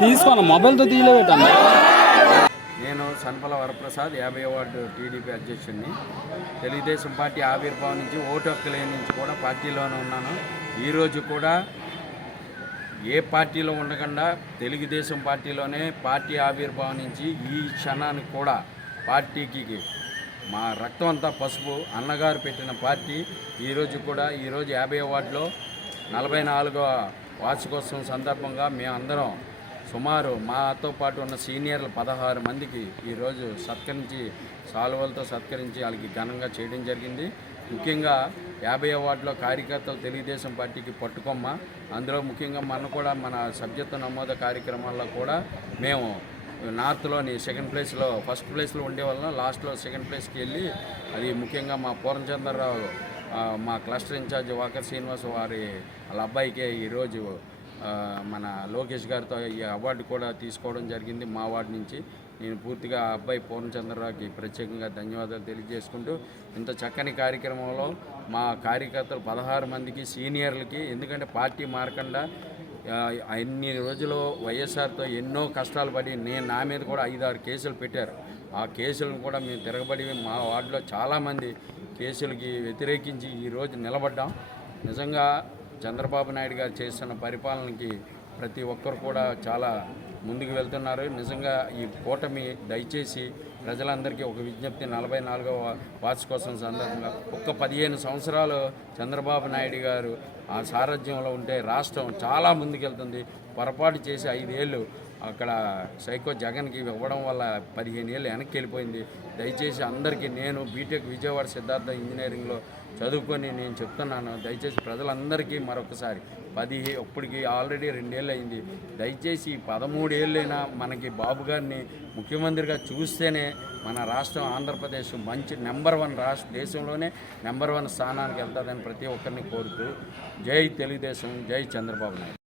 తీసుకోను మొబైల్తో తీయలేదన్న. నేను సన్పల Varaprasad 50వ ward TDP అధ్యక్షుడిని. తెలుగుదేశం పార్టీ ఆవిర్భావం నుంచి ఓటు హక్కు లేని నుంచి కూడా పార్టీలోనే ఉన్నాను. ఈరోజు కూడా ఏ పార్టీలో ఉండకుండా తెలుగుదేశం పార్టీలోనే పార్టీ ఆవిర్భావం నుంచి ఈ క్షణానికి కూడా పార్టీకి మా రక్తం అంతా పసుపు. అన్నగారు పెట్టిన పార్టీ ఈరోజు 50వ వార్డులో 44వ వార్షికోత్సవం సందర్భంగా మేమందరం సుమారు మాతో పాటు ఉన్న సీనియర్లు 16 మందికి ఈరోజు సాల్వలతో సత్కరించి వాళ్ళకి ఘనంగా చేయడం జరిగింది. ముఖ్యంగా 50వ వార్డులో కార్యకర్తలు తెలుగుదేశం పార్టీకి పట్టుకొమ్మ. అందులో ముఖ్యంగా మన సభ్యత్వ నమోదు కార్యక్రమాల్లో కూడా మేము నార్త్లోని సెకండ్ ప్లేస్లో ఫస్ట్ ప్లేస్లో ఉండేవాళ్ళం. లాస్ట్లో సెకండ్ ప్లేస్కి వెళ్ళి అది ముఖ్యంగా మా పూర్ణచంద్రరావు మా క్లస్టర్ ఇన్ఛార్జ్ వాకర్ శ్రీనివాస్ వాళ్ళ అబ్బాయికే ఈరోజు మన లోకేష్ గారితో ఈ అవార్డు కూడా తీసుకోవడం జరిగింది. మా వార్డు నుంచి నేను పూర్తిగా ఆ అబ్బాయి పూర్ణచంద్రరావుకి ప్రత్యేకంగా ధన్యవాదాలు తెలియజేసుకుంటూ ఇంత చక్కని కార్యక్రమంలో మా కార్యకర్తలు 16 మందికి సీనియర్లకి, ఎందుకంటే పార్టీ మారకుండా అన్ని రోజులు వైఎస్ఆర్తో ఎన్నో కష్టాలు పడి నా మీద కూడా 5-6 కేసులు పెట్టారు. ఆ కేసులను కూడా మేము తిరగబడి మా వార్డులో చాలామంది కేసులకి వ్యతిరేకించి ఈరోజు నిలబడ్డాం. నిజంగా చంద్రబాబు నాయుడు గారు చేస్తున్న పరిపాలనకి ప్రతి ఒక్కరు కూడా చాలా ముందుకు వెళ్తున్నారు. నిజంగా ఈ కూటమి దయచేసి ప్రజలందరికీ ఒక విజ్ఞప్తి, 44వ వార్షికోత్సవం సందర్భంగా 15 సంవత్సరాలు చంద్రబాబు నాయుడు గారు ఆ సారథ్యంలో ఉంటే రాష్ట్రం చాలా ముందుకెళ్తుంది. పొరపాటు చేసి 5 ఏళ్ళు అక్కడ సైకో జగన్కి ఇవ్వడం వల్ల 15 ఏళ్ళు వెనక్కి వెళ్ళిపోయింది. దయచేసి అందరికీ, నేను బీటెక్ విజయవాడ సిద్ధార్థ ఇంజనీరింగ్లో చదువుకొని నేను చెప్తున్నాను, దయచేసి ప్రజలందరికీ మరొకసారి ఇప్పటికి ఆల్రెడీ 2 ఏళ్ళు అయింది. దయచేసి 13 ఏళ్ళైనా మనకి బాబు గారిని ముఖ్యమంత్రిగా చూస్తేనే మన రాష్ట్రం ఆంధ్రప్రదేశ్ మంచి నెంబర్ 1 దేశంలోనే నెంబర్ 1 స్థానానికి వెళ్తుందని ప్రతి ఒక్కరిని కోరుతూ జై తెలుగుదేశం, జై చంద్రబాబు నాయుడు.